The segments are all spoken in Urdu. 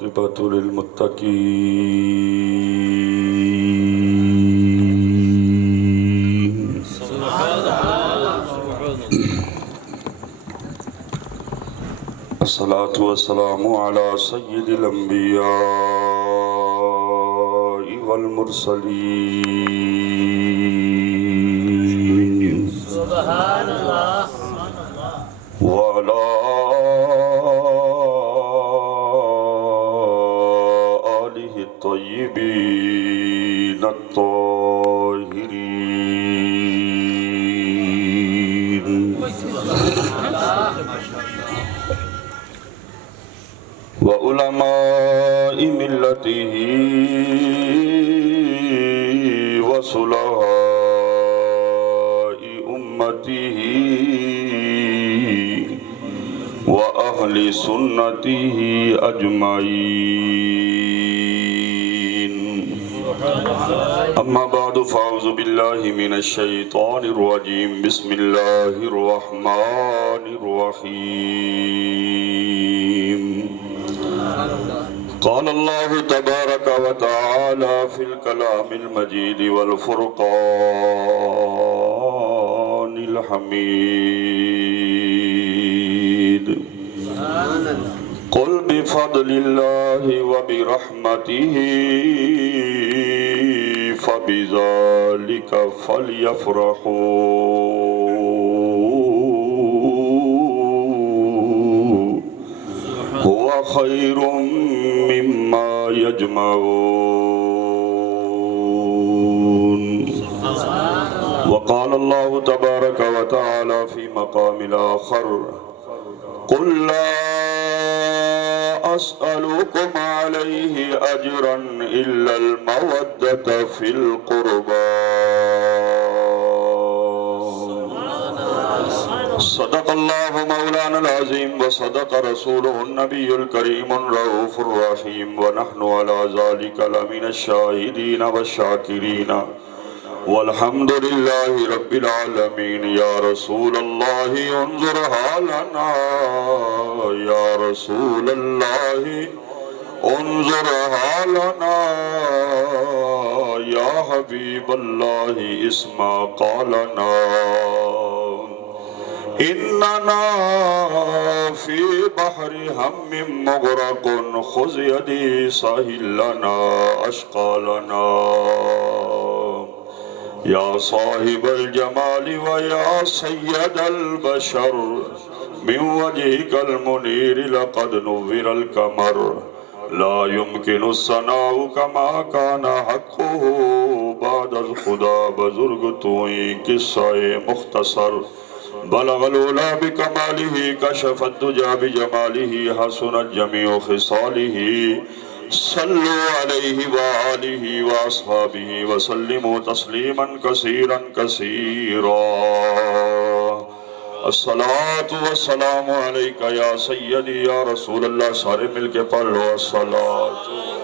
والعاقبة للمتقين. الصلاة والسلام على سيد الأنبياء والمرسلين سبحان الله وعلى آله الطيبين الطاهرين وعلماء ملته وصلحاء أمته وأهل سنته أجمعين. أما بعد فأعوذ بالله من الشيطان الرجيم. بسم الله الرحمن الرحيم. قال الله تبارك وتعالى في الكلام المجيد والفرقان الحميد. قل بفضل الله وبرحمته فبذلك فليفرحوا هو خير مما يجمعون. وقال الله تبارك وتعالى في مقام الآخر قل لا أسألكم عليه أجرا إلا المودة في القربى. صدق الله مولانا العظيم وصدق رسوله النبي الكريم الرؤوف الرحيم. ونحن على ذلك لمن الشاهدين والشاكرين والحمد لله رب العالمين. يا رسول الله انظر حالنا، يا رسول الله انظر حالنا، يا حبيب الله اسمع قالنا. إننا في بحر هم مغرق خذ يدي سهل لنا أشقالنا. يا صاحب الجمال ويا سيد البشر من وجهك المنير لقد نور القمر. لا يمكن الثناء كما كان حقه بعد الخدا بزرگ توئی قصہ مختصر. بلغ العلا بکمالہ کشف الدجى بجمالہ حسنت جمیع خصالہ. صلوا علیہ وآلہ وآصحابہ وسلموا تسلیما کثیرا کثیرا. الصلاة والسلام علیکہ یا سیدی یا رسول اللہ. سارے مل کے پڑھ لو الصلاة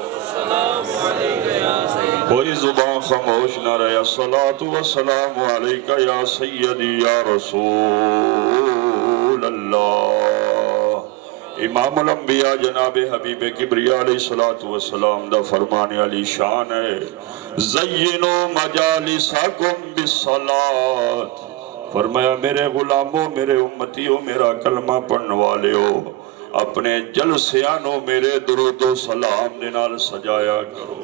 والسلام علیکہ یا سیدی. کوئی زبان خاموش نہ رہے. الصلاة والسلام علیکہ یا سیدی یا رسول اللہ. امام الانبیاء جناب حبیب کبریاء علیہ السلام دا فرمان علی شان ہے زینوا مجالسکم بالصلاۃ. فرمایا میرے غلاموں، میرے امتیوں، میرا کلمہ پڑھنے والے ہو، اپنے جلسیانوں میرے درود و سلام دنال سجایا کرو.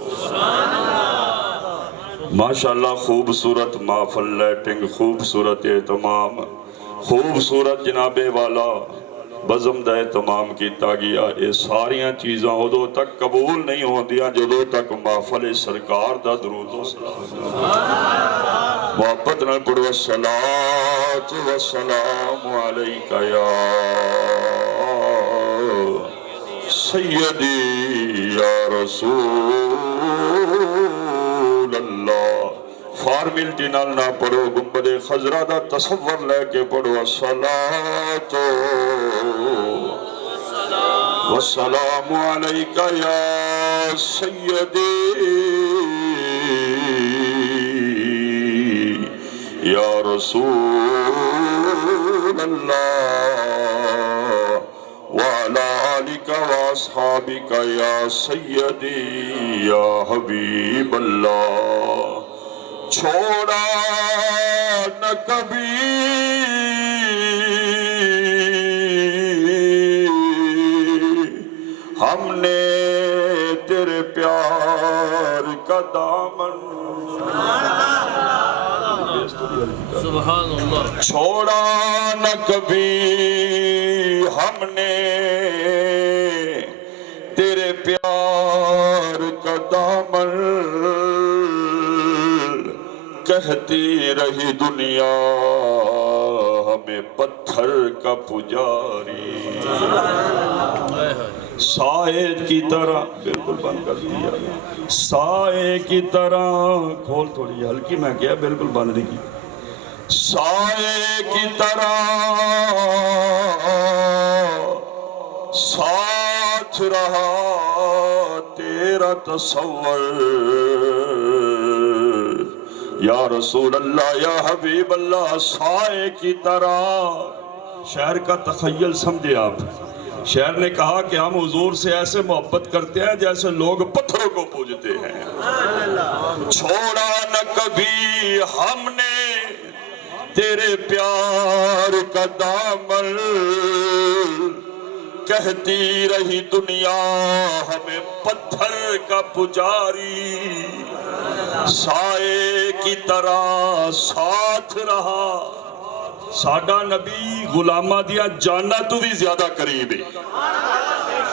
ماشاءاللہ خوبصورت محفل لیٹنگ، خوبصورت اہتمام، خوبصورت جناب والا بزم دا اہتمام کیتا گیا. یہ ساریاں چیزاں ادو تک قبول نہیں ہوندیاں جدو تک محفل سرکار دا درود و سلام. محبت نال پڑھو الصلاۃ والسلام علیکہ یا سیدی یا رسول اللہ. فارمیلٹی نال نہ پڑھو، گنبد خضرا دا تصور لے کے پڑھو الصلاۃ والسلام علیکہ یا سیدی یا رسول اللہ وعلا آلکہ اصحابک یا سیدی یا حبیب اللہ چھوڑا نہ کبھی ہم نے تیرے پیار کا دامن سبحان اللہ چھوڑا نہ کبھی ہم نے تیرے پیار کا دامن کہتی رہی دنیا ہمیں پتھر کا پجاری سائے کی طرح بالکل بند کر دیا سائے کی طرح کھول تھوڑی ہلکی میں کیا بالکل بند نہیں کی سائے کی طرح ساتھ رہا تیرا تصور یا رسول اللہ یا حبیب اللہ سائے کی طرح شاعر کا تخیل سمجھے آپ شاعر نے کہا کہ ہم حضور سے ایسے محبت کرتے ہیں جیسے لوگ پتھروں کو پوجتے ہیں چھوڑا نہ کبھی ہم نے تیرے پیار کا دامن کہتی رہی دنیا ہمیں پتھر کا پجاری سائے کی طرح ساتھ رہا ساڈا نبی غلامہ دیا جانا تو بھی زیادہ قریب ہے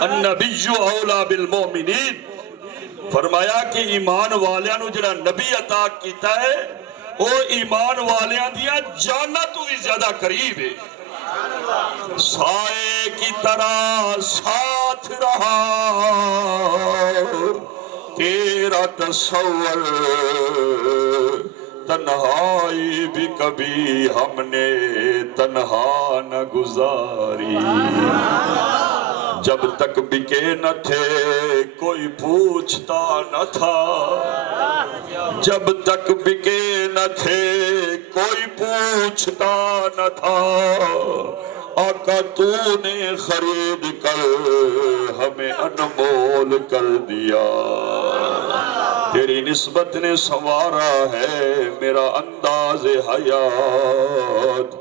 النبی اولا بالمومنین فرمایا کہ ایمان والیاں نو جڑا نبی عطا کیتا ہے وہ ایمان والیاں دیا جانا تو بھی زیادہ قریب ہے سائے کی طرح ساتھ رہا تیرا تصور تنہائی بھی کبھی ہم نے تنہا نہ گزاری جب تک بکے نہ تھے کوئی پوچھتا نہ تھا جب تک بکے نہ تھے کوئی پوچھتا نہ تھا آقا تو نے خرید کر ہمیں انمول کر دیا تیری نسبت نے سنوارا ہے میرا انداز حیات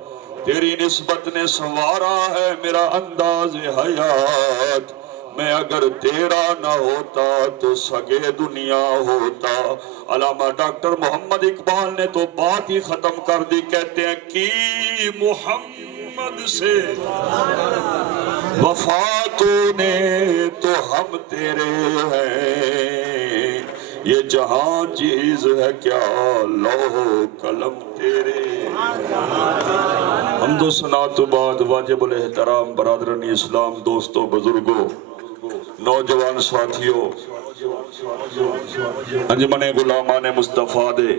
تیری نسبت نے سنوارا ہے میرا انداز حیات میں اگر تیرا نہ ہوتا تو سگے دنیا ہوتا علامہ ڈاکٹر محمد اقبال نے تو بات ہی ختم کر دی کہتے ہیں کی محمد سے وفا تو نے تو ہم تیرے ہیں یہ جہاں چیز ہے کیا لوح قلم تیرے حمد و ثنا تو بعد واجب الاحترام برادران اسلام دوستوں بزرگوں نوجوان ساتھیوں انجمن غلامان مصطفیٰ دے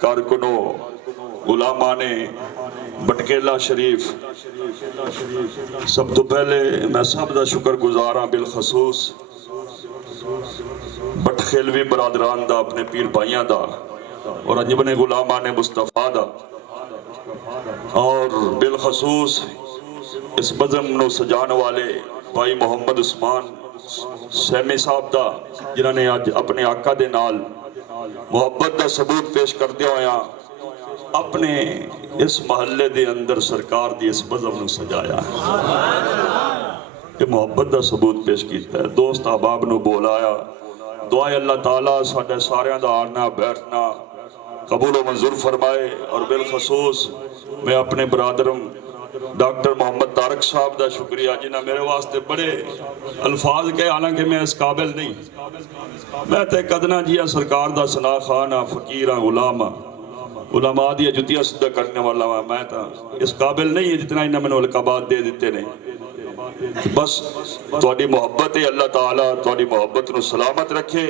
کارکنوں غلامان بٹکیلا شریف سب تو پہلے میں سب دا شکر گزاراں بالخصوص بٹخیلوی برادران دا اپنے پیر بھائیاں دا اور انجمن غلامان مصطفیٰ دا اور بالخصوص اس بزم نو سجان والے بھائی محمد عثمان سیمی صاحب دا جنہوں نے آج اپنے آقا دے نال محبت دا ثبوت پیش کر دیا ہویا اپنے اس محلے دے اندر سرکار دی اس بزم نو سجایا کہ محبت دا ثبوت پیش کیتا ہے دوست احباب نو بولایا دعائے اللہ تعالیٰ ساڑھے ساریاں دا آنا بیٹھنا قبول و منظور فرمائے اور بالخصوص میں اپنے برادرم ڈاکٹر محمد طارق صاحب دا شکریہ جنہاں میرے واسطے بڑے الفاظ کے حالانکہ میں اس قابل نہیں میں تے قدنا جیا سرکار دا سنا خانہ فقیرہ علماء دیا جتیاں صدق کرنے والا میں تا اس قابل نہیں ہے جتنا انہاں میں نے القابات دے دیتے نہیں بس تواڈی محبت ہے اللہ تعالیٰ تواڈی محبت نو سلامت رکھے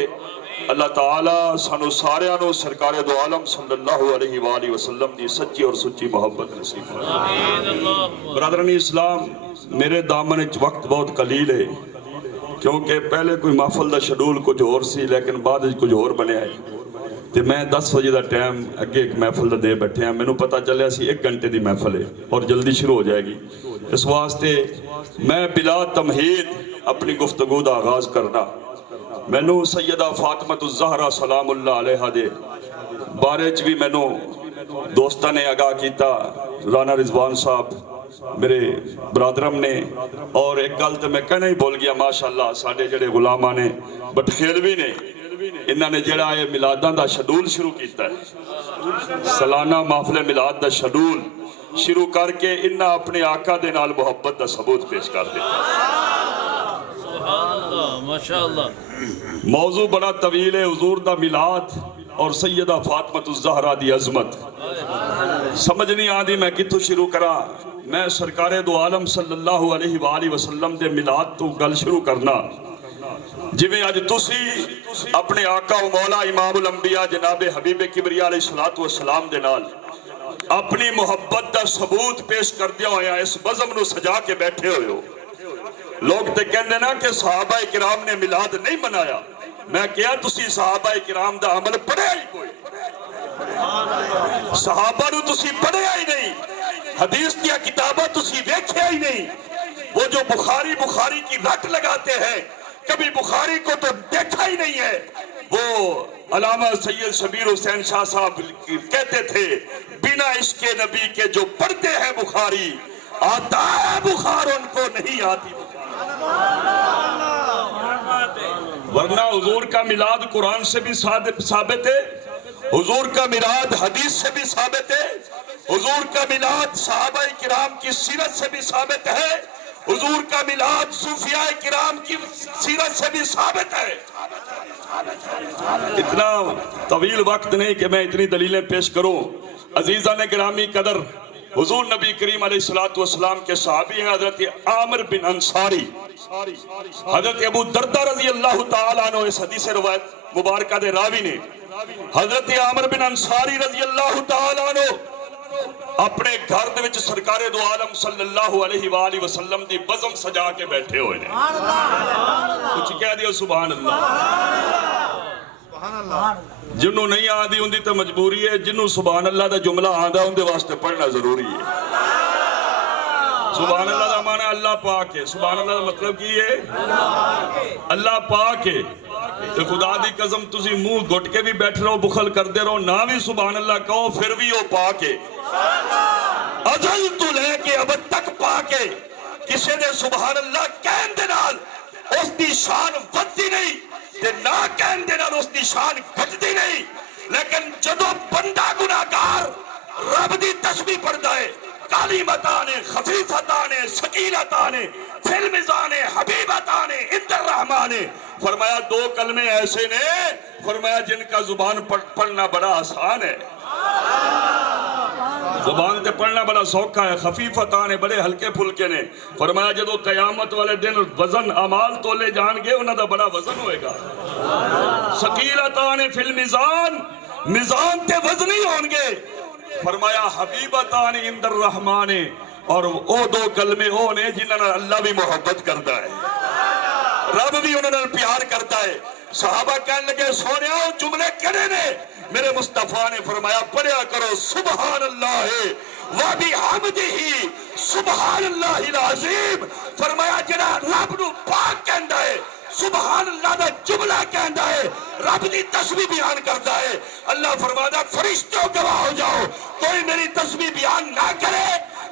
اللہ تعالیٰ سانو ساریاں نو سرکار دو عالم صلی اللہ علیہ وآلہ وسلم دی سچی اور سچی محبت نصیب فرمائے برادران اسلام میرے دامن وچ وقت بہت قلیل ہے کیونکہ پہلے کوئی محفل دا شیڈول کچھ اور سی لیکن بعد کچھ اور بنے آئے تے میں 10 بجے دا ٹائم اگے ایک محفل دا دے بیٹھے ہیں میں نو پتہ چلیا سی 1 گھنٹے دی محفل ہے اور جلدی شروع ہو جائے گی اس واسطے میں بلا تمہید اپنی گفتگو دا آغاز کرنا مینوں سیدہ فاطمہ الزہرا سلام اللہ علیہ دے بارے چ بھی مینوں دوستاں نے آگاہ کیتا، رانا رضوان صاحب میرے برادرم نے، اور ایک گل تو میں کہنا ہی بول گیا ماشاءاللہ ساڈے جڑے غلاماں نے بٹخیلوی نے انہاں نے جڑا یہ میلاداں دا شیڈول شروع کیتا ہے، سالانہ محفل میلاد دا شیڈول شروع کر کے انہاں اپنے آقا دے نال محبت دا ثبوت پیش کر دیتا۔ سبحان اللہ، ماشاءاللہ۔ موضوع بڑا طویل ہے، حضور دا میلاد اور سیدہ فاطمہ الزہرا دی عظمت سمجھ نہیں آندی میں کتھوں شروع کراں۔ میں سرکار دو عالم صلی اللہ علیہ وآلہ وسلم دے میلاد تو گل شروع کرنا، جویں اج تسی اپنے آقا و مولا امام الانبیاء جناب حبیب کبریا علیہ السلام دے نال اپنی محبت دا ثبوت پیش کردیا ہویا اس بزم نو سجا کے بیٹھے ہوئے ہو۔ لوگ تے کہندے نا کہ صحابہ کرام نے میلاد نہیں منایا، میں کہا تسی صحابہ کرام دا عمل پڑھیا ہی کوئی، صحابہ نو تسی پڑھیا ہی نہیں، حدیث دیا کتابہ تسی دیکھیا ہی نہیں۔ وہ جو بخاری کی رٹ لگاتے ہیں، کبھی بخاری کو تو دیکھا ہی نہیں ہے۔ وہ علامہ سید شبیر حسین شاہ صاحب کہتے تھے بنا عشق نبی کے جو پڑھتے ہیں بخاری، آتا ہے بخار ان کو نہیں آتی ورنہ حضور کا میلاد قرآن سے بھی ثابت ہے، حضور کا میلاد حدیث سے بھی ثابت ہے، حضور کا میلاد صحابہ کرام کی سیرت سے بھی ثابت ہے، حضور کا میلاد صوفیاء کرام کی سیرت سے بھی ثابت ہے۔ اتنا طویل وقت نہیں کہ میں اتنی دلیلیں پیش کروں۔ عزیزان گرامی قدر، حضور نبی کریم علیہ السلام کے صحابی ہیں حضرت عامر بن انصاری، حضرت ابو دردہ رضی اللہ تعالیٰ عنہ اس حدیث روایت مبارکہ دے راوی نے، حضرت عامر بن انصاری رضی اللہ تعالیٰ عنہ اپنے گھر دے وچ سرکار دو عالم صلی اللہ علیہ وآلہ وسلم دی بزم سجا کے بیٹھے ہوئے نے۔ کچھ کہہ دیو سبحان اللہ۔ جنہوں نہیں آدھی ہوندی تو مجبوری ہے، جنہوں سبحان اللہ دا جملہ آدھا ہوندے واسطے پڑھنا ضروری ہے۔ سبحان اللہ دا معنی اللہ پاک ہے، سبحان اللہ دا مطلب کی ہے اللہ پاک ہے۔ تو خدا دی قسم تسی منہ گھٹ کے بھی بیٹھ رہو، بخل کر دے رہو، نہ بھی سبحان اللہ کہو پھر بھی وہ پاک ہے، ازل تو لے کے اب تک پاک ہے۔ کسی نے سبحان اللہ کہن دے نال اس دی شان ودی نہیں تے نہ کہن دے نال اس دی شان گھٹدی نہیں، لیکن جدو بندہ گناہگار رب دی تسبیح پڑھدا ہے، کلمتان خفیفتان ثقیلتان فی المیزان حبیبتان عند الرحمن، فرمایا دو کلمے ایسے نے، فرمایا جن کا زبان پڑھنا بڑا آسان ہے، زبان تے پڑھنا بڑا سوکھا ہے، خفیفتان بڑے ہلکے پھلکے نے، فرمایا جدو قیامت والے دن وزن اعمال تولے جان گے انہاں دا بڑا وزن ہوئے گا، ثقیلتان فی المیزان، میزان تے وزنی ہون گے، فرمایا حبیبتان عند الرحمن، اور او دو کلمے او نے جنہاں نال اللہ بھی محبت کرتا ہے، رب بھی انہاں نال پیار کرتا ہے۔ صحابہ کہنے لگے سونیا جملے کہنے نے، میرے مصطفیٰ نے فرمایا پڑھیا کرو سبحان اللہ و بحمدہ سبحان اللہ العظیم، فرمایا جڑا رب نو پاک کہندا ہے، سبحان اللہ دا جملہ کہندا ہے، رب دی تسبیح بیان کرتا ہے، اللہ فرماتا فرشتوں گواہ ہو جاؤ، کوئی میری تسبیح بیان نہ کرے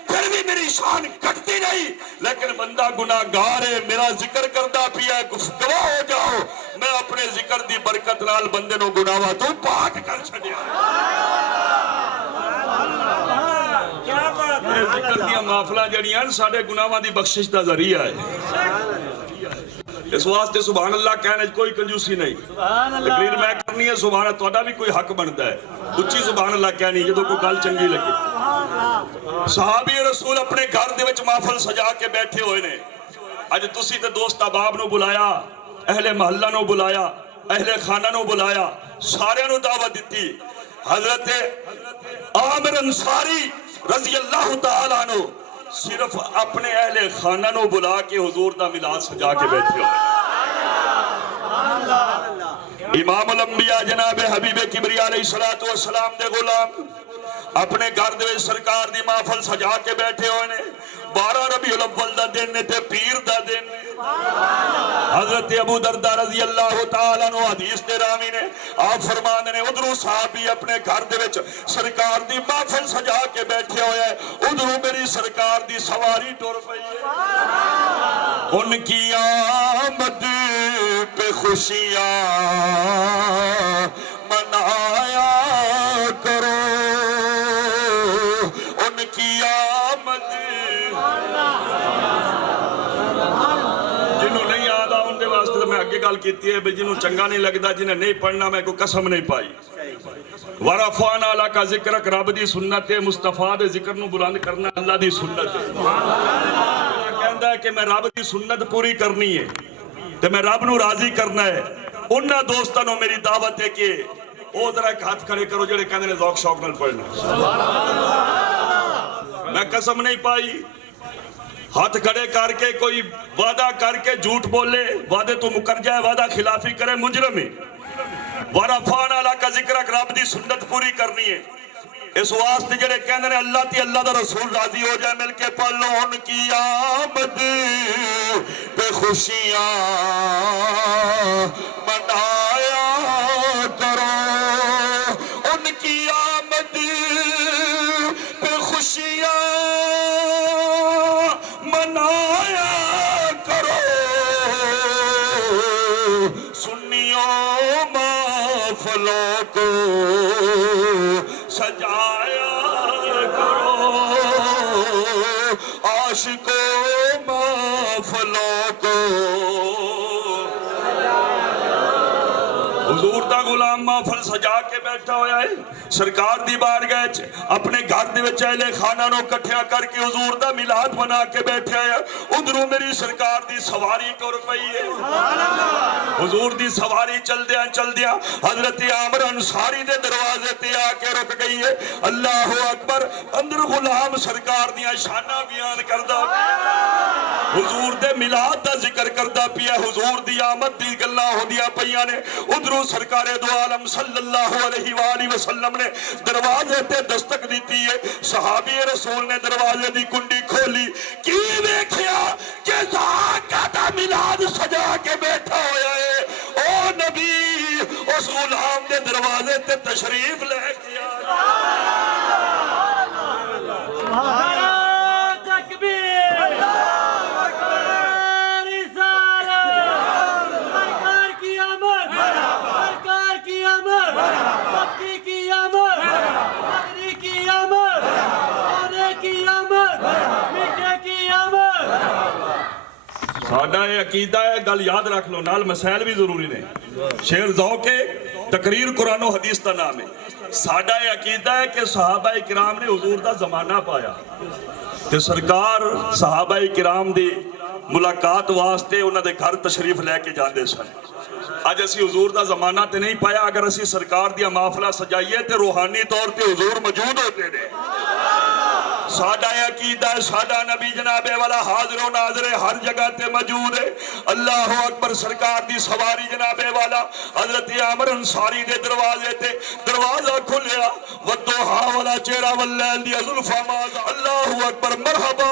پھر بھی میری شان گھٹتی نہیں، لیکن بندہ گناہگار ہے، میرا ذکر کردا پیا ہے، گواہ ہو جاؤ میں اپنے ذکر دی برکت نال بندے نو گناہاں تو پاک کر چھڈیا۔ ذکر دیا محفلاں جڑیاں ساڈے گناہاں دی بخشش دا ذریعہ ہے، اس واسطے سبحان اللہ کہنے کوئی کنجوسی نہیں، تقریر میں کرنی ہے سبحان اللہ تہاڈا بھی کوئی حق بنتا ہے، اچھی سبحان اللہ کہنی جدوں کوئی گل چنگی لگے۔ صحابی رسول اپنے گھر دے وچ محفل سجا کے بیٹھے ہوئے نے، اج تسی تے دوست احباب نو بلایا، اہل محلہ نو بلایا، اہل خانہ نو بلایا، سارے نو دعوت دیتی، حضرت عامر انصاری رضی اللہ تعالیٰ عنہ صرف اپنے اہل خانہ نو بلا کے حضور دا میلاد سجا کے بیٹھے ہوئے۔ امام الانبیاء جناب حبیب کبریا علیہ السلام دے غلام اپنے گھر دے سرکار دی محفل سجا کے بیٹھے ہوئے نے، 12 ربیع الاول دا دن تے پیر دا دن، حضرت ابو دردہ رضی اللہ تعالیٰ عنہ حدیث دے راوی نے آپ فرماندے نے ادھروں صحابی اپنے گھر دے وچ سرکار دی محفل سجا کے بیٹھے ہوئے ہیں، ادھروں میری سرکار دی سواری ٹر پئی ہے، ان کی آمد پہ خوشیاں منایا کرو، ان کی آمد جنہوں نہیں آدھا ان کے واسطے میں اگے گل کیتی ہے بھی جنہوں چنگا نہیں لگتا جنہیں نہیں پڑھنا میں کوئی قسم نہیں پائی ورفعنا لک ذکرک رب دی سنت ہے، مصطفیٰ دے ذکر نو بلند کرنا اللہ دی سنت ہے، کہندا ہے کہ میں رب دی سنت پوری کرنی ہے تے میں رب نو راضی کرنا ہے، انہاں دوستاں نو میری دعوت ہے کہ او ذرا ایک ہاتھ کھڑے کرو جڑے کہندے نے ذوق شوق نال پڑھنا، میں قسم نہیں پائی، ہاتھ کھڑے کر کے کوئی وعدہ کر کے جھوٹ بولے، وعدے تو مکر جائے، وعدہ خلافی کرے مجرم ہے، ورفعنا لک ذکرک رب دی سنت پوری کرنی ہے، اس واسطے جڑے کہندے نے اللہ تے اللہ دا رسول راضی ہو جائے، مل کے پڑھ لو ان کی آمد پہ خوشیاں منایا کرو، ان کی آمد پہ خوشیاں منایا کرو، سنیوں محفلوں کو سجایا کرو، عاشقوں محفلوں کو حضور دا غلام محفل سجا کے بیٹھا ہویا ہے، سرکار دی بارگاہ وچ اپنے گھر دے وچ اہل خانہ نو کٹھیا کر کے حضور دا میلاد بنا کے بیٹھا ہے، ادھروں میری سرکار دی سواری ٹر پئی ہے، حضور دی سواری چل دیا حضرت عامر انصاری دے دروازے تے آ کے رک گئی ہے، اللہ اکبر، اندر غلام سرکار دیاں شاناں بیان کردا، حضور دے میلاد دا ذکر کردا پیا، حضور دی آمد دی گلاں ہوندیاں پیاں نے، ادھروں سرکار دو عالم صلی اللہ علیہ وآلہ وسلم نے دروازے تے دستک دیتی ہے، صحابی رسول نے دروازے دی کنڈی کھولی، کی دیکھیا کہ زاکہ دا میلاد سجا کے بیٹھا ہویا ہے، او نبی اس غلام دے دروازے تے تشریف لے کے ساڈا یہ عقیدہ ہے، گل یاد رکھ لو، نال مسائل بھی ضروری نے، شعر ذوق تقریر قرآن و حدیث کا نام ہے، ساڈا یہ عقیدہ ہے کہ صحابہ کرام نے حضور دا زمانہ پایا تے سرکار صحابہ کرام دی ملاقات واسطے انہاں دے گھر تشریف لے کے جاندے سن، اج اسی حضور دا زمانہ تے نہیں پایا، اگر اسی سرکار دیا محفلہ سجائیے تے روحانی طور تے حضور موجود ہوتے نے، ساڈا عقیدہ ہے، ساڈا نبی جناب والا حاضر و ناظر ہر جگہ تے موجود ہے، اللہ اکبر، سرکار دی سواری جناب والا حضرت عامر انصاری دے دروازے تے دروازہ کھلیا، والضحیٰ والا چہرہ واللیل دی زلفاں ماذا، اللہ اکبر، مرحبا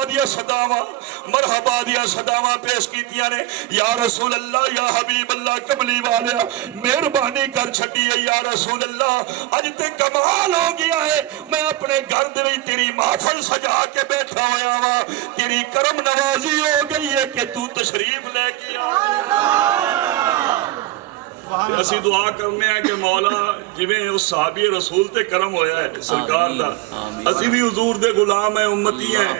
دیا صداواں پیش کیتیاں نے، یا رسول اللہ، یا حبیب اللہ، کملی والیا مہربانی کر چھڈیے یا رسول اللہ، اج تے کمال ہو گیا ہے، میں اپنے گھر دے وچ تیری محفل سجا کے بیٹھا ہویا وا، تیری کرم نوازی ہو گئی ہے کہ تو تشریف لے کے اسی دعا کرنے ہیں کہ مولا جویں اس صحابی رسول تے کرم ہویا ہے سرکار دا، اسی بھی حضور دے غلام ہیں، امتی ہیں،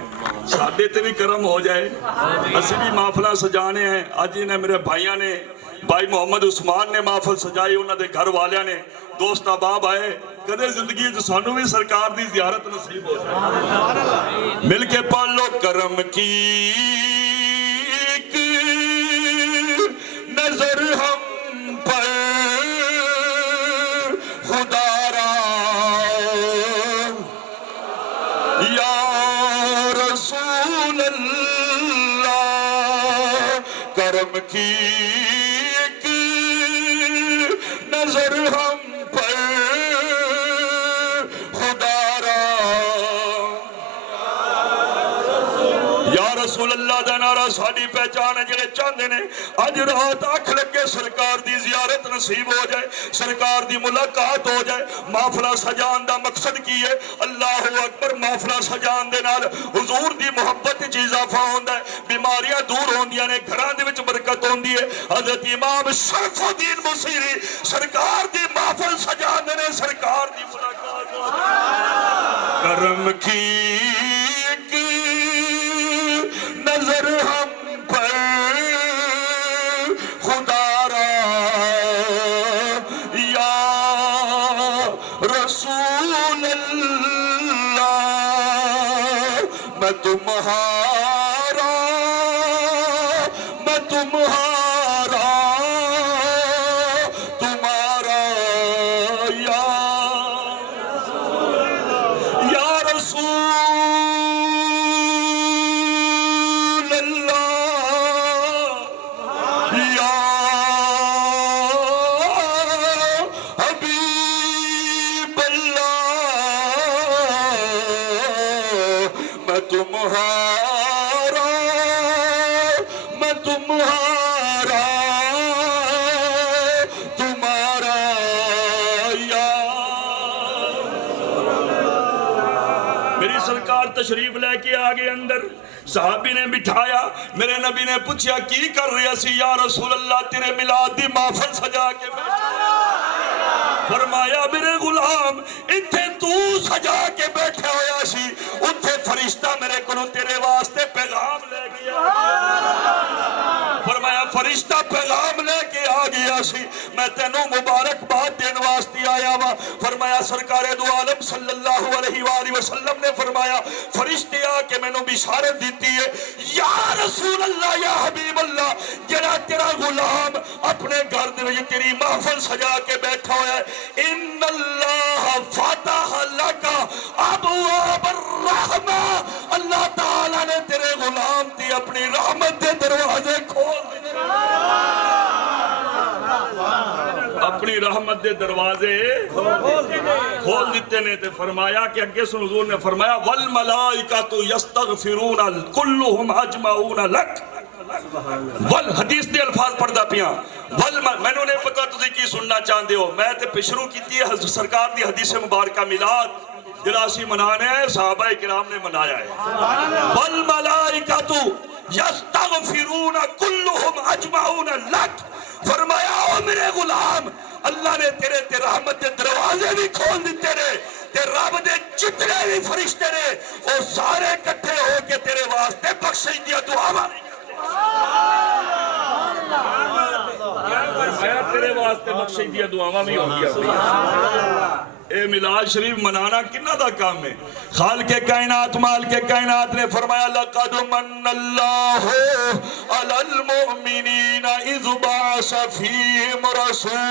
سادے تے بھی کرم ہو جائے، اسی بھی محفلہ سجانے ہیں، آج انہیں میرے بھائیاں نے، بھائی محمد عثمان نے محفل سجائی، انہوں دے گھر والیاں نے، دوست احباب آئے، کدے زندگی جو سانو بھی سرکار دی زیارت نصیب ہو جائے، مل کے پڑھ لو، کرم کی ایک نظر ہم پر خدا را یا رسول اللہ، کرم کی ایک نظر ہم پر خدا را یا رسول رسول اللہ دا نعرہ ساڈی پہچان ہے جڑے چاہندے نے اج رات اکھ لگے سرکار دی زیارت نصیب ہو جائے سرکار دی ملاقات ہو جائے محفلہ سجان دا مقصد کی ہے اللہ اکبر محفلہ سجان دے نال حضور دی محبت وچ اضافہ ہوندا ہے بیماریاں دور ہوندیاں نے گھراں دے وچ برکت ہوندی ہے حضرت امام شرف الدین بصیری سرکار دی محفل سجان دے نے سرکار دی ملاقات کرم کی ایک نظر ہم پر خدا را یا رسول اللہ میں تمہارا تمہارا یا رسول اللہ یا حبیب اللہ میں تمہارا یا میری سرکار تشریف لے کے آگے اندر صحابی نے بٹھایا میرے نبی نے پوچھا کی کر رہے سی یا رسول اللہ تیرے میلاد دی محفل سجا کے فرمایا میرے غلام اتھے تو سجا کے بیٹھے ہویا سی اتھے فرشتہ میرے کو تیرے واسطے پیغام لے گیا فرمایا فرشتہ پیغام لے کے آ گیا سی میں تینوں مبارک بات دین واسطے آیا وا فرمایا سرکار دو عالم صلی اللہ علیہ وآلہ وسلم نے فرمایا فرشتے آ کے میں نے بشارت دیتی ہے یا رسول اللہ یا حبیب اللہ جڑا تیرا غلام اپنے گھر دے وچ تیری محفل سجا کے بیٹھا ہوا ہے ان اللہ فتح لکا ابواب الرحمہ اللہ تعالیٰ نے تیرے غلام تی اپنی رحمت دے دروازے کھول اپنی رحمت دے دروازے کھول دیتے نے تے فرمایا کہ اگے سن حضور نے فرمایا والملائکۃ یستغفرون کلہم اجمعون لک حدیث دے الفاظ پڑھدا پیاں میں نے پتا تسی کی سننا چاہندے ہو میں تے شروع کیتی ہے سرکار دی حدیث مبارکہ میلاد جڑا اسی منانے ہیں صحابہ کرام نے منایا ہے والملائکۃ یستغفرون کلہم اجمعون لک فرمایا او میرے غلام اللہ نے تیرے تے رحمت دے دروازے بھی کھول دیتے رہے تے رب دے جتنے بھی فرشتے نے وہ سارے کٹھے ہو کے تیرے واسطے بخشش دیا دعا تیرے واسطے بخشش دیا دعا بھی ہو گیا اے میلاد شریف منانا کنہ دا کام ہے خالق کائنات مالک کائنات نے فرمایا لقد من اللہ علی المؤمنین اذ بعث فیہم رسولا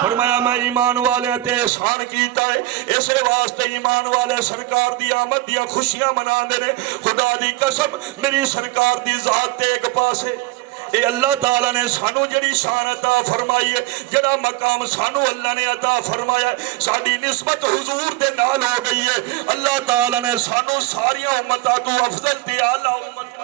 فرمایا میں ایمان والے تے احسان کیتا ہے اسے واسطے ایمان والے سرکار دی آمد دیا خوشیاں منا دے نے خدا دی قسم میری سرکار دی ذات تے ایک پاسے اے اللہ تعالیٰ نے سانو جڑی شان عطا فرمائی ہے جڑا مقام سانو اللہ نے عطا فرمایا ہے ساڈی نسبت حضور دے نال ہو گئی ہے اللہ تعالیٰ نے سانو ساریاں امتاں تو افضل تے اعلیٰ امت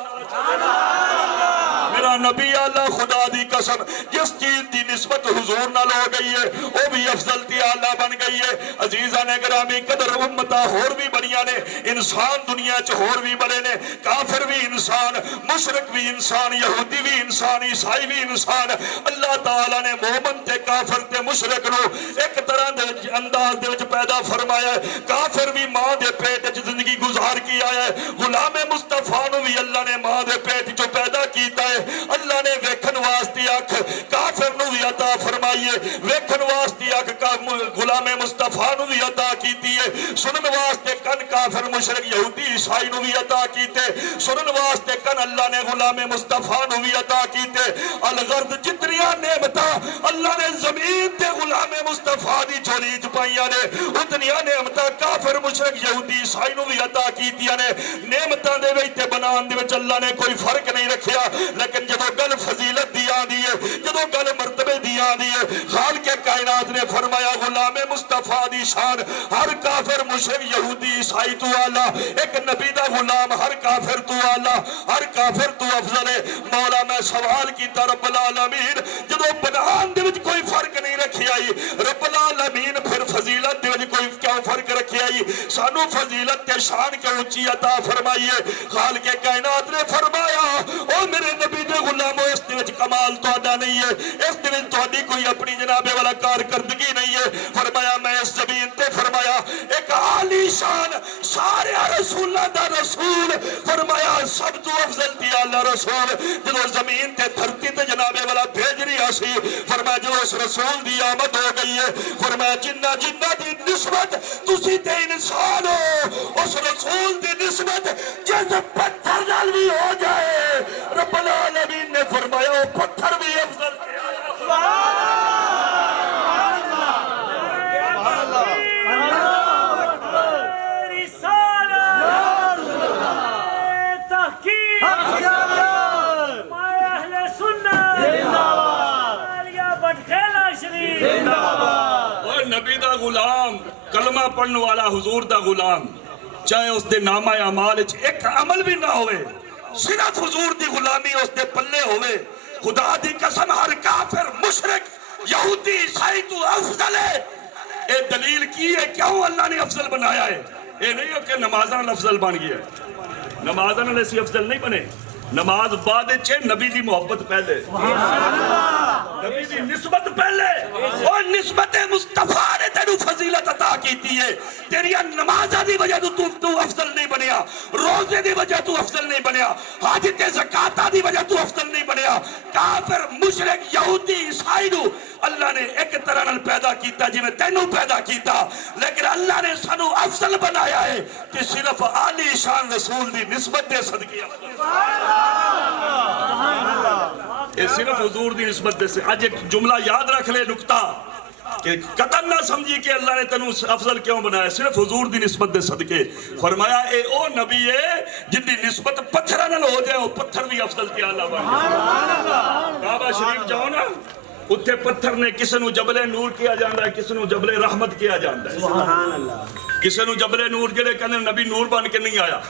میرا نبی اللہ خدا دی قسم جس چیز دی نسبت حضور نال ہو گئی ہے وہ بھی افضل تے اعلیٰ بن گئی ہے عزیزاں گرامی قدر امتاں ہور بھی بنیاں نے انسان دنیا چ ہور بھی بڑے نے کافر بھی انسان مشرک بھی انسان یہودی بھی انسان عیسائی بھی انسان اللہ تعالیٰ نے مومن تے کافر تے مشرک نو ایک طرح دے انداز دے وچ پیدا فرمایا ہے کافر بھی ماں دے پیٹ وچ زندگی گزار کی آیا ہے غلام مصطفیٰ نو بھی اللہ نے ماں دے پیٹ جو پیدا کیتا ہے اللہ نے ویکھن واسطے اکھ کافر نو بھی عطا فرمائی ہے ویکھن واسطے اکھ غلام مصطفیٰ نو بھی عطا کیتی ہے سنن واسطے کن کافر مشرک یہودی عیسائی نو بھی عطا کیتے سنن واسطے کن اللہ نے غلام مصطفیٰ نو بھی عطا کیتے الغرض جتنیاں نعمتاں اللہ نے زمین تے غلام مصطفیٰ دی جھولی چ پائیاں نے اتنیاں نعمتاں کافر مشرک یہودی عیسائی نو بھی عطا کیتیاں نے نعمتاں دے وچ تے بنان دے وچ اللہ نے کوئی فرق نہیں رکھیا لیکن جدوں گل فضیلت دی آندی ہے جدوں گل مرتبے دی آندی ہے خالق کائنات نے فرمایا غلام مصطفیٰ مصطفیٰ دی شان ہر کافر مشرک یہودی عیسائی تو آلہ ایک نبی دا غلام ہر کافر تو آلہ ہر کافر تو افضل ہے مولا میں سوال کیتا رب العالمین جدو بنان دے وچ کوئی فرق نہیں رکھی آئی رب العالمین پھر فضیلت دے وچ کوئی کیوں فرق رکھی آئی سانو فضیلت تے شان کے اونچی عطا فرمائیے خالق کائنات نے فرمایا او میرے نبی دے غلامو اس دے وچ کمال تہاڈا نہیں ہے اس دے وچ تہاڈی کوئی اپنی جناب والا کارکردگی نہیں ہے فرمایا میں اس زمین تے فرمایا ایک عالی شان سارے رسولاں دا رسول فرمایا سب تو افضل تے اعلی رسول جدو زمین تے دھرتی تے جناب والا بھیج رہی سی فرمایا جو اس رسول دی آمد ہو گئی ہے فرمایا جنہ جنہ دی نسبت تسی تے انسان ہو اس رسول دی نسبت جس پتھر نال بھی ہو جائے رب العالمین نے فرمایا وہ پتھر بھی افضل اور نبی دا غلام کلمہ پڑھنے والا حضور دا غلام چاہے اس دے نامہ اعمال ایک عمل بھی نہ ہوئے صرف حضور دی غلامی اس دے پلے ہوئے خدا دی قسم ہر کافر مشرک یہودی عیسائی تو افضل ہے اے دلیل کی ہے کیوں اللہ نے افضل بنایا ہے اے نہیں ہو کہ نمازاں افضل بن گیا ہے نمازاں ایسی افضل نہیں بنے نماز بعد چھے نبی دی محبت پہلے نبی دی نسبت پہلے اور نسبت مصطفیٰ نے تینو فضیلت عطا کیتی ہے تیری نمازہ دی وجہ تو افضل نہیں بنیا روزے دی وجہ تو افضل نہیں بنیا حج تے زکاتہ دی وجہ تو افضل نہیں بنیا کافر مشرک یہودی عیسائی نو اللہ نے ایک طرح نال پیدا کیتا جی میں تینو پیدا کیتا لیکن اللہ نے سانو افضل بنایا ہے کہ صرف عالی شان رسول دی نسبت دے صدقے یہ صرف حضور دی نسبت دے سے آج ایک جملہ یاد رکھ لے نکتہ کہ قطن نہ سمجھی کہ اللہ نے تنو افضل کیوں بنایا صرف حضور دی نسبت دے صدقے فرمایا اے او نبی ہے جن دی نسبت پتھرہ نہ ہو جائے وہ پتھر بھی افضل تھی اللہ بنا کعبہ شریف جاؤ نا اتھے پتھر نے کسی نو جبل نور کیا جاندہ ہے کسی نو جبل رحمت کیا جاندہ ہے کسی نو جبل نور جلے کہنے نبی نور بن کے نہیں آیا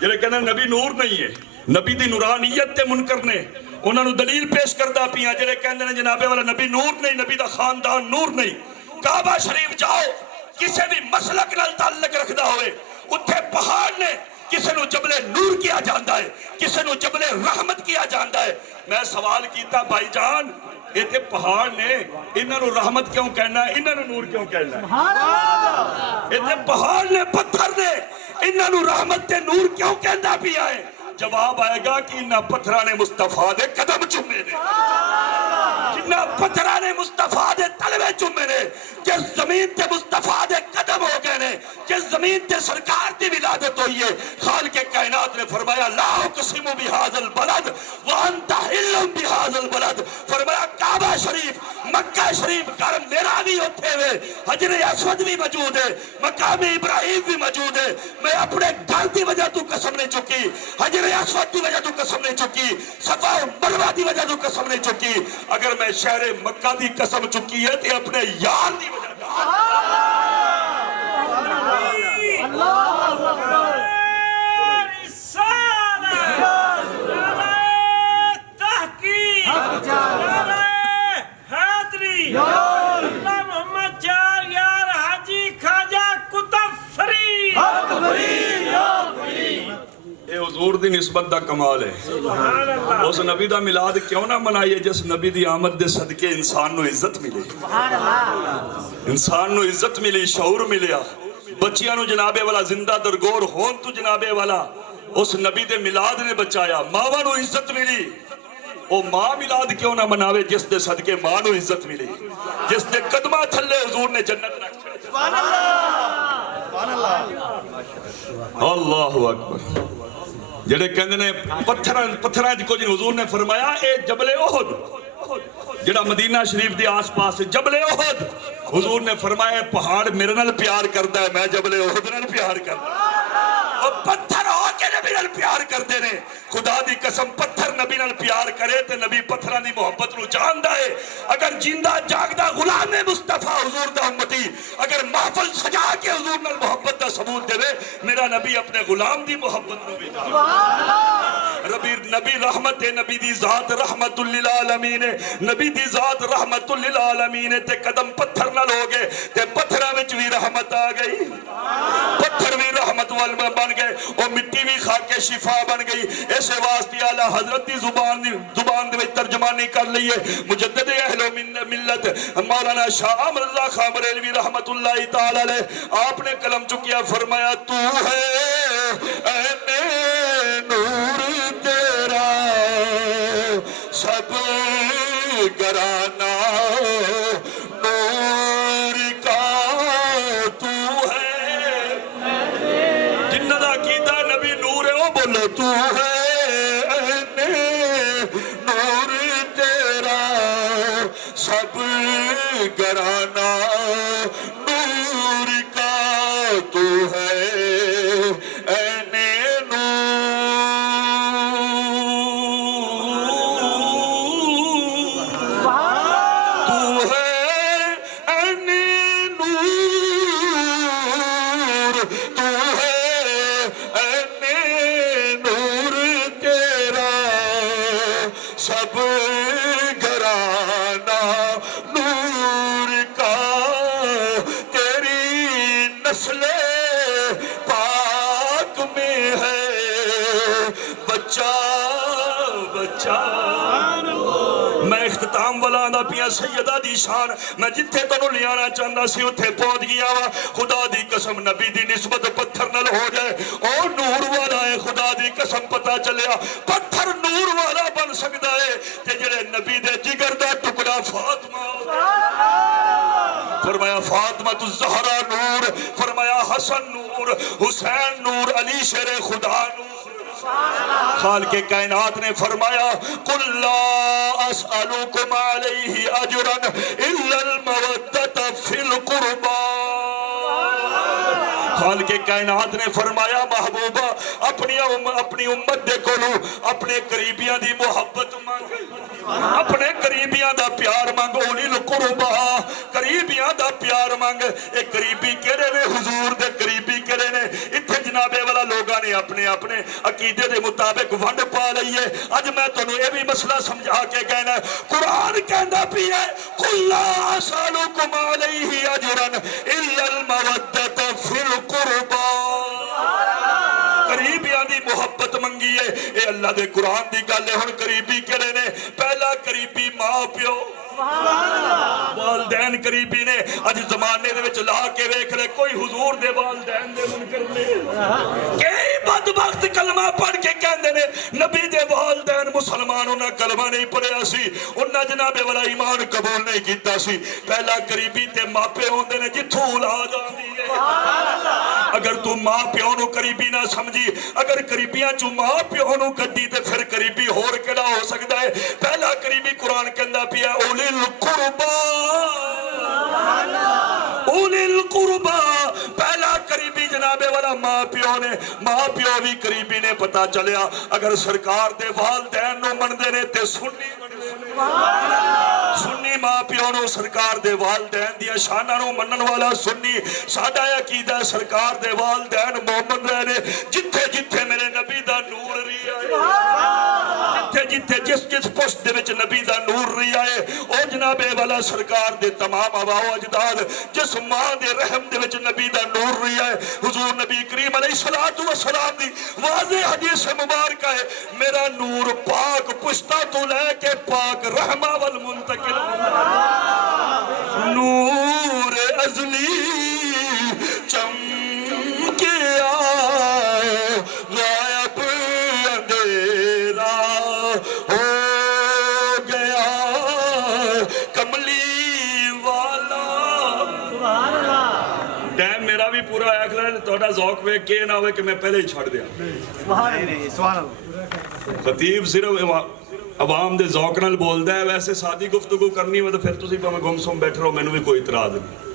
جلے کہنے نبی نور نہیں ہے نبی دی نورانیت تے منکر نے انہوں نے دلیل پیش کردہ پیاں جلے کہندے نے جنابے والا نبی نور نہیں نبی دا خاندان نور نہیں کعبہ شریف جاؤ کسے بھی مسلک نال تعلق رکھدا ہوئے اتھے پہاڑ نے کسے نو جبل نور کیا جاندہ ہے کسے نو جبل رحمت کیا جاندہ ہے میں سوال کیتا بھائی جان ایتے پہاڑ نے انہاں نو رحمت کیوں کہنا ہے انہاں نو نور کیوں کہنا ہے ایتے پہاڑ نے پتھر نے انہاں نو رحمت تے نور کیوں کہنا پیا ہے جواب آئے گا کہ انہاں پتھرانے مصطفیٰ دے قدم چمے نے جنہاں پتھرانے مصطفیٰ دے تلوے چمے نے جس زمین تے مصطفیٰ دے قدم ہو گئے نے جس زمین تے سرکار دی ولادت ہوئی ہے خالق کائنات نے فرمایا لا اقسم بہذا البلد وانت حل بہذا البلد فرمایا کعبہ شریف مکہ شریف کرم میرا بھی ہوتے ہوئے حجر اسود بھی موجود ہے مقام ابراہیم بھی موجود ہے میں اپنے گھر دی وجہ تو قسم نہیں چکی حجر اسود دی وجہ تو قسم نہیں چکی صفا و مروہ دی وجہ تو قسم نہیں چکی اگر میں شہر مکہ دی قسم چکی ہے تو اپنے یار دی وجہ حضور دی نسبت دا کمال ہے اس نبی دا میلاد کیوں نہ منائیے جس نبی دی آمد دے صدقے انسان نو عزت ملے انسان نو عزت ملی شعور ملیا بچیاں نو جنابے والا زندہ درگور ہون تو جنابے والا اس نبی دے میلاد نے بچایا ماں نو عزت ملی او ماں میلاد کیوں نہ مناوے جس دے صدقے ماں نو عزت ملی جس دے قدمہ تھلے حضور نے جنت رکھ سبحان اللہ اللہ اکبر جڑے کہندے نے پتھراں دی کچھ حضور نے فرمایا اے جبل احد جڑا مدینہ شریف دے آس پاس جبل احد حضور نے فرمایا پہاڑ میرے نال پیار کردا ہے میں جبل احد نال پیار کردا اور پتھر ہو کے نبی نال پیار کردے نے خدا دی قسم پتھر نبی نال پیار کرے تے نبی پتھراں دی محبت نو جاندا ہے اگر جیندہ جاگدا غلام مصطفیٰ حضور دا امتی اگر محفل سجا کے حضور نال محبت دا ثبوت دے میرا نبی اپنے غلام دی محبت نو بھی نبی رحمت ہے نبی دی ذات رحمت للعالمین نبی دی ذات رحمت للعالمین تے قدم پتھر نال ہو گئے تے پتھراں وچ بھی رحمت آ گئی پتھر بھی رحمت وال بن گئے اور مٹی بھی کھا کے شفا بن گئی ایسے واسطے اعلیٰ حضرت دی زبان دے ترجمانی کر لئیے مجدد اہل ملت مولانا شاہ احمد رضا خان بریلوی رحمت اللہ تعالی علیہ آپ نے قلم چکیا فرمایا تو ہے اے نور تیرا سب گرانا نور کا تو ہے جنہ دا عقیدہ نبی نور ہے وہ بولو تو ہے نور تیرا سب گرانا نور کا تو ہے سب گرانا نور کا تیری نسل پاک میں ہے بچہ بچہ میں اختتام والا آندا پیا سیدہ دی شان میں جتھے تنوں لیانا چاہندا سی اتھے پہنچ گیا وا خدا دی قسم نبی دی نسبت پتھر نال ہو جائے او نور والا ہے خدا دی قسم پتہ چلیا پتھر نور والا بن سکدا ہے تے جڑے نبی دے جگر دا ٹکڑا فاطمہ فرمایا فاطمہ الزہرا نور فرمایا حسن نور حسین نور علی شیر خدا نور خالق کائنات نے فرمایا قل لا اسألکم علیہ اجرا الا المودۃ فی القربى خالق کائنات نے فرمایا محبوبہ اپنی امت دے کولو اپنے قریبیاں دی محبت مانگ اپنے قریبیاں دا پیار مانگ اولی القربہ قریبیاں دا پیار مانگ ایک قریبی کہڑے نے حضور دے قریبی کہڑے نے اتھے جنابے والا لوگاں نے اپنے عقیدے دے مطابق ونڈ پا لئیے اج میں تنوں یہ بھی مسئلہ سمجھا کے کہنا ہے قرآن کہندا پی ہے قل لا اسألکم علیہ اجرا الا المودۃ فی القربى قریبیاں دی محبت منگی ہے اے اللہ دے قرآن دی گل ہے ہن قریبی کہڑے نے پہلا قریبی ماں پیو والدین قریبی نے اج زمانے دے وچ لا کے ویکھ لے کوئی حضور دے والدین دے منکر نے کئی بدبخت کلمہ پڑھ کے کہندے نے نبی دے والدین مسلمان انہاں کلمہ نہیں پڑھیا سی انہاں جناب والا ایمان قبول نہیں کیتا سی پہلا قریبی تے ماپے ہوندے نے جتھوں اولاد آندی ہے اگر تو ماں پیو نو قریبی نہ سمجھی اگر قریبیاں چوں ماں پیو نو کڈی تے پھر قریبی ہور کیڑا ہو سکدا ہے پہلا قریبی قرآن کہندا پیا اولی القربى اولی القربى پہلا قریبی جناب والا ماں پیو نے ماں پیو بھی قریبی نے پتا چلیا اگر سرکار دے والدین نو مندے نے تے سنی ماں پیو نو سرکار دے والدین دیا شانہ نو منن والا سنی ساڈا عقیدہ سرکار دے والدین مومن رہنے جتھے جتھے میرے نبی دا نور رہی آئے جتھے جس پشت دے وچ نبی دا نور رہی آئے او جناب والا سرکار دے تمام آباؤ اجداد جس ماں دے رحم دے وچ نبی دا نور رہی آئے حضور نبی کریم علیہ السلام دی واضح حدیث مبارکہ ہے میرا نور پاک پشتہ تو لے کے پاک رحمہ والمنتقل نور ازلی چمکے آئے غائب اندھیرا ہو گیا کملی والا ٹائم میرا بھی پورا آیا کھلا ہے توڑا ذوق وے کہ نہ ہوئے کہ میں پہلے ہی چھڑ دیا خطیب صرف عوام دے ذوق نال بولدا ہے ویسے سادی گفتگو کرنی ہے تو پھر تسی پاویں گم سم بیٹھے رہو مینوں بھی کوئی اعتراض نہیں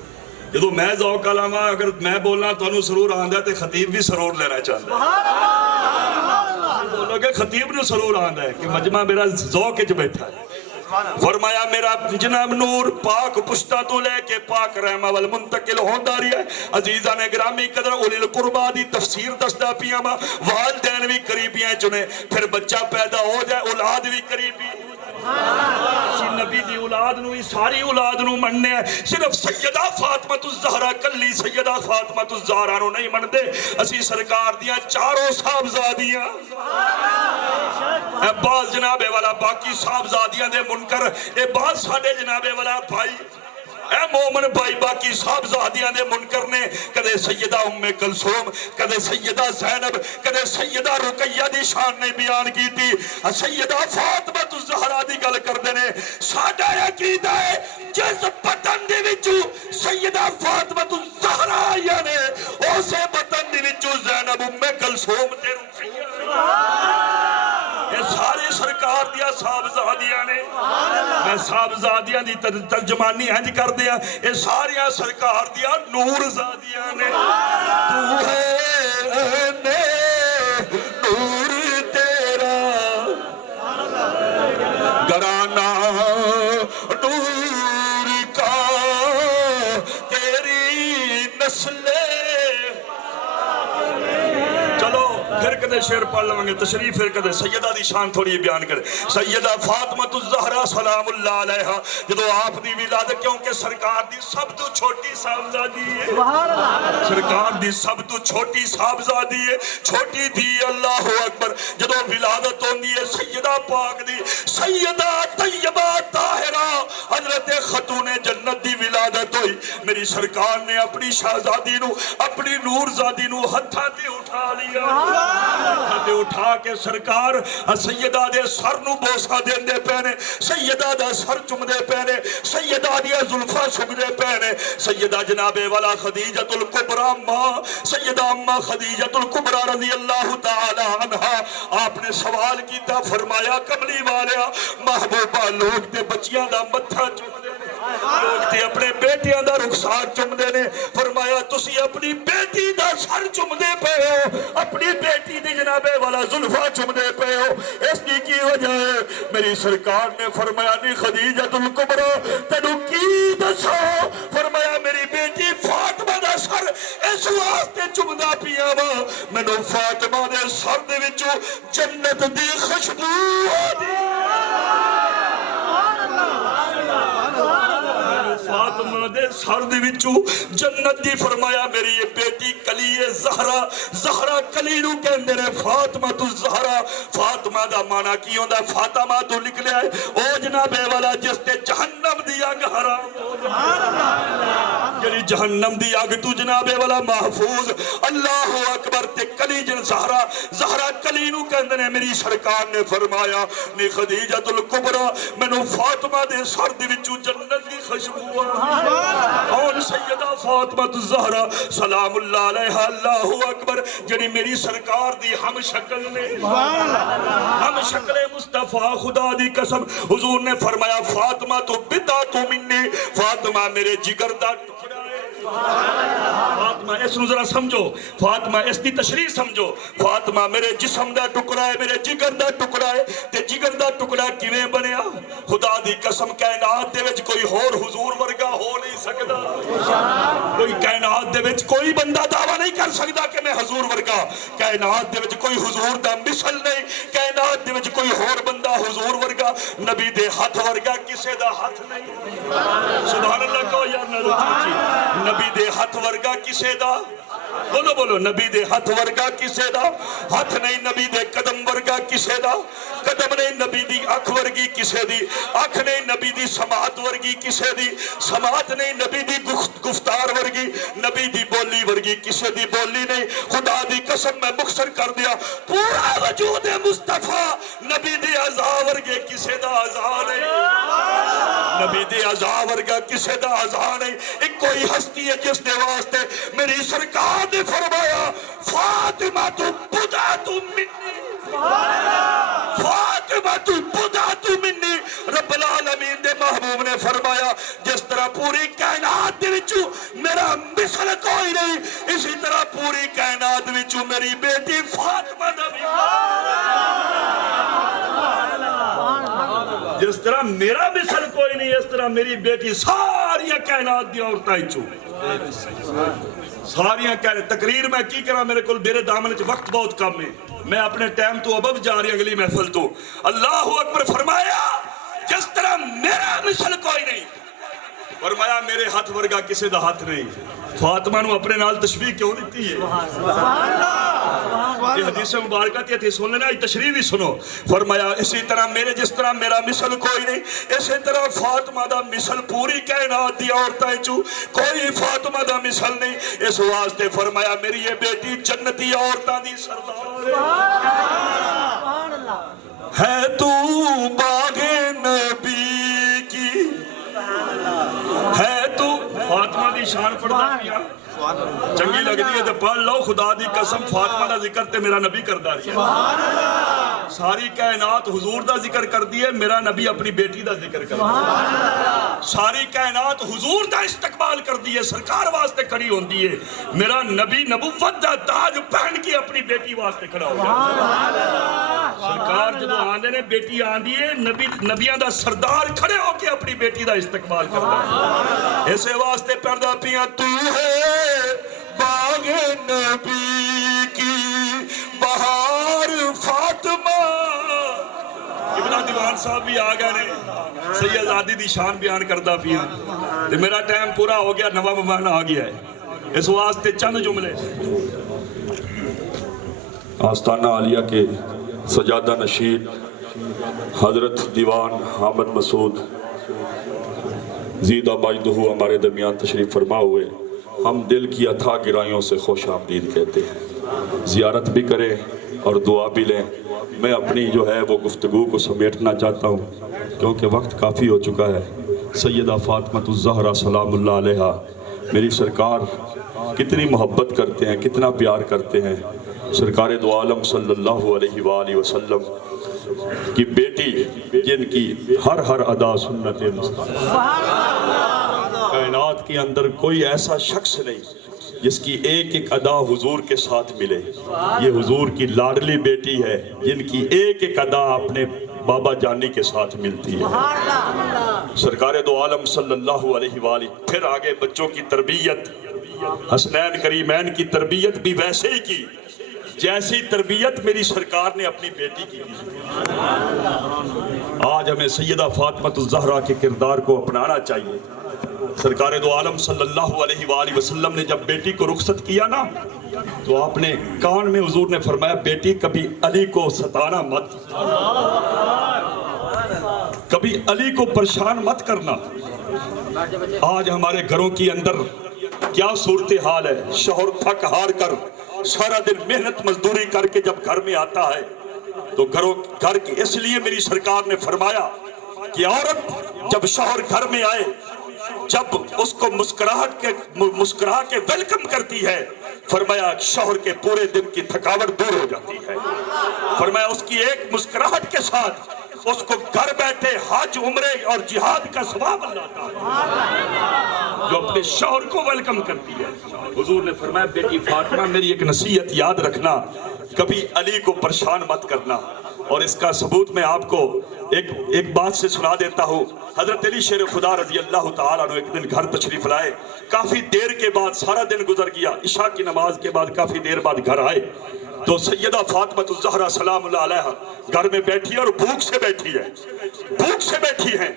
جدوں میں ذوق والا ہاں اگر میں بولنا تانوں سرور آندا تے خطیب بھی سرور لینا چاہندا کہ خطیب نے سرور آندا ہے کہ مجمع میرا ذوق وچ بیٹھا ہے فرمایا میرا جناب نور پاک پشتا تو لے کے پاک رحمہ والمنتقل ہوندا رہی ہے عزیزان گرامی قدر اولی القربا دی تفسیر دسدا پیاں وا والدین بھی قریبیاں چنے پھر بچہ پیدا ہو جائے اولاد بھی قریبی اسی نبی دی اولاد نو ساری اولاد نو مننے صرف سیدہ فاطمہ الزہرا کلی سیدہ فاطمہ الزہرا نو نہیں مندے اسی سرکار دیاں چاروں صاحبزادیاں بعض جنابے والا باقی صاحبزادیاں دے منکر اے بعض ساڈے جنابے والا بھائی اے مومن بھائی باقی صاحبزادیاں دے منکر نے کدے سیدہ ام کلثوم کدے سیدہ زینب کدے سیدہ رقیہ دی شان نہیں بیان کی تھی سیدہ فاطمہ الزہرا دی گل کردے نے ساڈا عقیدہ ہے جس بطن دے وچوں سیدہ فاطمہ الزہرا آئی نے اسے بطن دے وچوں زینب ام کلثوم تے رقیہ یہ سارے سرکار دیا صاحبزادیاں نے میں صاحبزادیاں دی ترجمانی ہنج کر دیا یہ ساریاں سرکار دیا نور زادیاں نے تو ہے نور تیرا گرانا نور کا تیری نسل پھر کدے شعر پڑھ لوں گے تشریف پھر کدے سیدہ دی شان تھوڑی بیان کرے سیدہ فاطمہ الزہرا سلام اللہ علیہ جدو آپ دی ولادت کیونکہ سرکار دی سب تو چھوٹی صاحبزادی ہے سرکار دی سب تو چھوٹی صاحبزادی ہے چھوٹی تھی اللہ اکبر جدو ولادت ہوندی ہے سیدہ پاک دی سیدہ طیبہ طاہرہ حضرت خاتون جنت دی ولادت ہوئی میری سرکار نے اپنی شہزادی نو اپنی نور زادی نو ہتھاں تے اٹھا لیا تے اٹھا کے سرکار سیدہ دے سر نو بوسا دین دے پہنے سیدہ دا سر چم دے پہنے سیدہ دیا زلفہ چم دے پہنے سیدہ جناب والا خدیجۃ الکبریٰ ماں سیدہ اماں خدیجۃ الکبریٰ رضی اللہ تعالی عنہ آپ نے سوال کیتا فرمایا کملی والیا محبوبہ لوگ تے بچیاں دا متھا چم دے لوگ تے اپنے بیٹیاں دا رخسار چم دے نے فرمایا تسی اپنی بیٹی دا سر چم دے پہ ہو اپنی بیٹی دی جنابے والا زلفہ چم دے پہ ہو اس کی وجہ ہے میری سرکار نے فرمایا نہیں خدیجۃ الکبریٰ تینو کی دسو فرمایا میری بیٹی فاطمہ دا سر اس واسطے چم دا پیا وا مینوں فاطمہ دے سر دے وچوں جنت دی خوشبو آدی فاطمہ دے سر دے وچوں جنت دی فرمایا میری یہ بیٹی کلی زہرا زہرا کلی نو کہندے نے فاطمہ الزہرا فاطمہ دا معنی کی ہوندا فاطمہ تو نکلیا ہے او جناب والا جس تے جہنم دی اگ حرام یعنی جہنم دی اگ تو جناب والا محفوظ اللہ اکبر تے کلی جن زہرا زہرا کلی نو کہندے نے میری سرکار نے فرمایا نے خدیجۃ الکبریٰ مینوں فاطمہ دے سر دے وچوں جنت دی خوشبو اور سیدہ فاطمہ الزہرا سلام اللہ علیہ اللہ اکبر جنہی میری سرکار دی ہم شکل نے ہم شکل مصطفیٰ خدا دی قسم حضور نے فرمایا فاطمہ تو بدعت منی فاطمہ میرے جگر دا ٹکڑا ہے فاطمہ اس نو ذرا سمجھو فاطمہ اس دی تشریح سمجھو فاطمہ میرے جسم دا ٹکڑا ہے میرے جگر دا ٹکڑا ہے تے جگر دا ٹکڑا کیویں بنیا خدا دی قسم کائنات دے وچ کوئی ہور حضور ورگا ہو نہیں سکدا کوئی کائنات دے وچ کوئی بندہ دعویٰ نہیں کر سکدا کہ میں حضور ورگا کائنات دے وچ کوئی حضور دا مثل نہیں کائنات دے وچ کوئی ہور بندہ حضور ورگا نبی دے ہاتھ ورگا کسے دا ہاتھ نہیں سبحان اللہ کہو یا نبی دے ہاتھ ورگا کسے دا بولو بولو نبی دے ہاتھ ورگا کسے دا ہاتھ نہیں نبی دے قدم ورگا کسے دا قدم نہیں نبی دی اکھ ورگی کسے دی اکھ نہیں نبی دی سماعت ورگی کسے دی سماعت نہیں نبی دی گفتار ورگی نبی دی بولی ورگی کسے دی بولی نہیں خدا دی قسم میں مختصر کر دیا پورا وجود مصطفیٰ نبی دی عزا ورگے کسے دا عزا نہیں نبی دی عزا ورگا کسے دا عزا نہیں ایک کوئی ہستی ہے جس نے واسطے میری سرکار نے فرمایا فاطمہ تو بدعت منی فاطمہ تو بدعت منی رب العالمین دے محبوب نے فرمایا جس طرح پوری کائنات دے وچوں میرا مثل کوئی نہیں اسی طرح پوری کائنات وچوں میری بیٹی فاطمہ دا بھی جس طرح میرا مثل کوئی نہیں اس طرح میری بیٹی ساری کائنات دی عورتاں چوں ساری تقریر میں کی کرا میرے کو میرے دامن وقت بہت کم ہے میں اپنے ٹائم تو اب جا رہی اگلی محفل تو اللہ اکبر فرمایا جس طرح میرا مثل کوئی نہیں فرمایا میرے ہاتھ ورگا کسی دا ہاتھ نہیں فاطمہ نو اپنے نال تشبیہ کیوں دیتی ہے یہ حدیث مبارکہ تھی سن لینا تشریح بھی سنو فرمایا اسی طرح میرے جس طرح میرا مثل کوئی نہیں اسی طرح فاطمہ دا مثل پوری کائنات دی عورتیں چوں کوئی فاطمہ دا مثل نہیں اس واسطے فرمایا میری یہ بیٹی جنتی عورتاں دی سردار ہے تو باغ نبی کی ہے تو فاطمہ دی شان پڑھنا کیا چنگی لگ دی ہے تو پڑھ لو خدا دی قسم فاطمہ دا ذکر تے میرا نبی کر داری ہے ساری کائنات حضور دا ذکر کر دی ہے میرا نبی اپنی بیٹی دا ذکر کر دی ہے ساری کائنات حضور دا استقبال کر دی ہے سرکار واسطے کھڑی ہوندی ہے میرا نبی نبوت دا تاج پہن کے اپنی بیٹی واسطے کھڑا ہو جائے سرکار جدو آندے نے بیٹی آندی ہے نبیاں دا سردار کھڑے ہو کے اپنی بیٹی دا استقبال کرتا ہے اسے واسطے پردہ پیاں تو ہے باغ نبی کی بہار فاطمہ ابن دیوان صاحب بھی آگئے نے سید عادی دی شان بیان کردہ پیاں تو میرا ٹائم پورا ہو گیا نوہ مہمان آ گیا ہے اس واسطے چند جملے آستانہ عالیہ کے سجادہ نشین حضرت دیوان حامد مسعود زیدہ مجدہ ہمارے درمیان تشریف فرما ہوئے ہم دل کی اتھا گرائیوں سے خوش آمدید کہتے ہیں زیارت بھی کریں اور دعا بھی لیں میں اپنی جو ہے وہ گفتگو کو سمیٹنا چاہتا ہوں کیونکہ وقت کافی ہو چکا ہے سیدہ فاطمۃ الزہرا سلام اللہ علیہا میری سرکار کتنی محبت کرتے ہیں کتنا پیار کرتے ہیں سرکار دو عالم صلی اللہ علیہ وآلہ وسلم کی بیٹی جن کی ہر ادا سنت مصطفیٰ کائنات کے اندر کوئی ایسا شخص نہیں جس کی ایک ادا حضور کے ساتھ ملے یہ حضور کی لاڈلی بیٹی ہے جن کی ایک ادا اپنے بابا جانی کے ساتھ ملتی ہے سرکار دو عالم صلی اللہ علیہ وآلہ پھر آگے بچوں کی تربیت حسنین کریمین کی تربیت بھی ویسے ہی کی جیسی تربیت میری سرکار نے اپنی بیٹی کی آج ہمیں سیدہ فاطمۃ الزہرا کے کردار کو اپنانا چاہیے سرکار دو عالم صلی اللہ علیہ وآلہ وسلم نے جب بیٹی کو رخصت کیا نا تو آپ نے کان میں حضور نے فرمایا بیٹی کبھی علی کو ستانا مت کبھی علی کو پریشان مت کرنا آج ہمارے گھروں کی اندر کیا صورتحال ہے شوہر تھک ہار کر سارا دن محنت مزدوری کر کے جب گھر میں آتا ہے تو گھر کی اس لیے میری سرکار نے فرمایا کہ عورت جب شوہر گھر میں آئے جب اس کو مسکرا کے ویلکم کرتی ہے فرمایا شوہر کے پورے دن کی تھکاوٹ دور ہو جاتی ہے فرمایا اس کی ایک مسکراہٹ کے ساتھ اس کو گھر بیٹھے حج عمرے اور جہاد کا ثواب اللہ تعالی جو اپنے شوہر کو ویلکم کرتی ہے حضور نے فرمایا بیٹی فاطمہ میری ایک نصیحت یاد رکھنا کبھی علی کو پریشان مت کرنا اور اس کا ثبوت میں آپ کو ایک بات سے سنا دیتا ہوں حضرت علی شیر خدا رضی اللہ تعالیٰ عنہ ایک دن گھر تشریف لائے کافی دیر کے بعد سارا دن گزر گیا عشاء کی نماز کے بعد کافی دیر بعد گھر آئے تو سیدہ فاطمۃ الزہرا سلام اللہ علیہا گھر میں بیٹھی ہے اور بھوک سے بیٹھی ہیں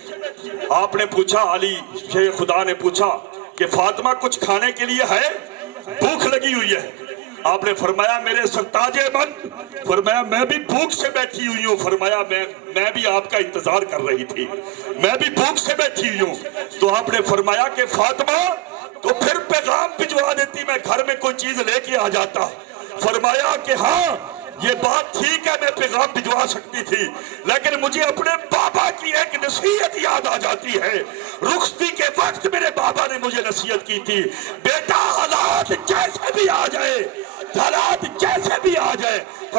آپ نے پوچھا علی شیر خدا نے پوچھا کہ فاطمہ کچھ کھانے کے لیے ہے بھوک لگی ہوئی ہے آپ نے فرمایا میرے سرتاج من فرمایا میں بھی بھوک سے بیٹھی ہوئی ہوں فرمایا میں بھی آپ کا انتظار کر رہی تھی میں بھی بھوک سے بیٹھی ہوئی ہوں تو آپ نے فرمایا کہ فاطمہ تو پھر پیغام بھجوا دیتی میں گھر میں کوئی چیز لے کے آ جاتا فرمایا کہ ہاں یہ بات ٹھیک ہے میں پیغام بھجوا سکتی تھی لیکن مجھے اپنے بابا کی ایک نصیحت یاد آ جاتی ہے رخصتی کے وقت میرے بابا نے مجھے نصیحت کی تھی بیٹا حالات جیسے بھی آ جائے حالات جیسے بھی آ جائے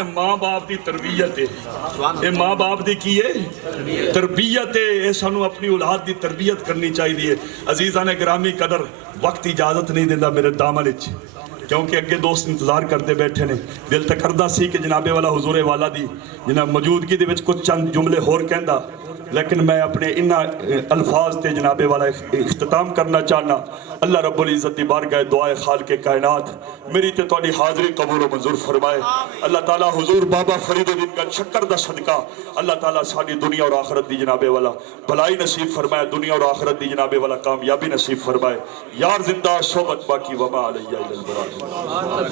یہ ماں باپ دی تربیت ہے، یہ ماں باپ دی کی ہے تربیت ہے، یہ سانو اپنی اولاد دی تربیت کرنی چاہیے۔ عزیزان گرامی قدر، وقت اجازت نہیں دینا میرے دامن وچ، کیونکہ اگے دوست انتظار کرتے بیٹھے نے۔ دل تے کردا سی کہ جناب والا حضور والا دی جناب موجودگی دے وچ کچھ چند جملے ہور کہندا، لیکن میں اپنے ان الفاظ تے جناب والا اختتام کرنا چاہنا۔ اللہ رب العزت دی بارگاہ دعائے خالق کائنات میری تے تہاڈی حاضری قبول و منظور فرمائے۔ اللہ تعالیٰ حضور بابا فرید الدین کا شکر دا صدقہ اللہ تعالیٰ ساری دنیا اور آخرت دی جناب والا بھلائی نصیب فرمائے، دنیا اور آخرت دی جناب والا کامیابی نصیب فرمائے۔ یار زندہ صحبت باقی وما علیہ الا البلاغ۔